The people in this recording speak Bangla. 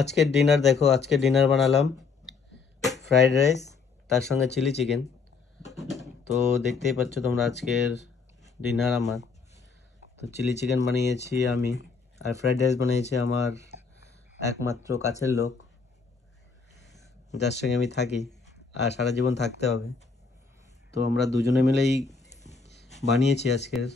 আজকের ডিনার দেখো, আজকের ডিনার বানালাম ফ্রাইড রাইস, তার সঙ্গে চিলি চিকেন। তো দেখতেই পাচ্ছ তোমরা আজকের ডিনার আমার। তো চিলি চিকেন বানিয়েছি আমি, আর ফ্রাইড রাইস বানিয়েছি আমার একমাত্র কাছের লোক, যার সঙ্গে আমি থাকি আর সারা জীবন থাকতে হবে। তো আমরা দুজনে মিলেই বানিয়েছি আজকের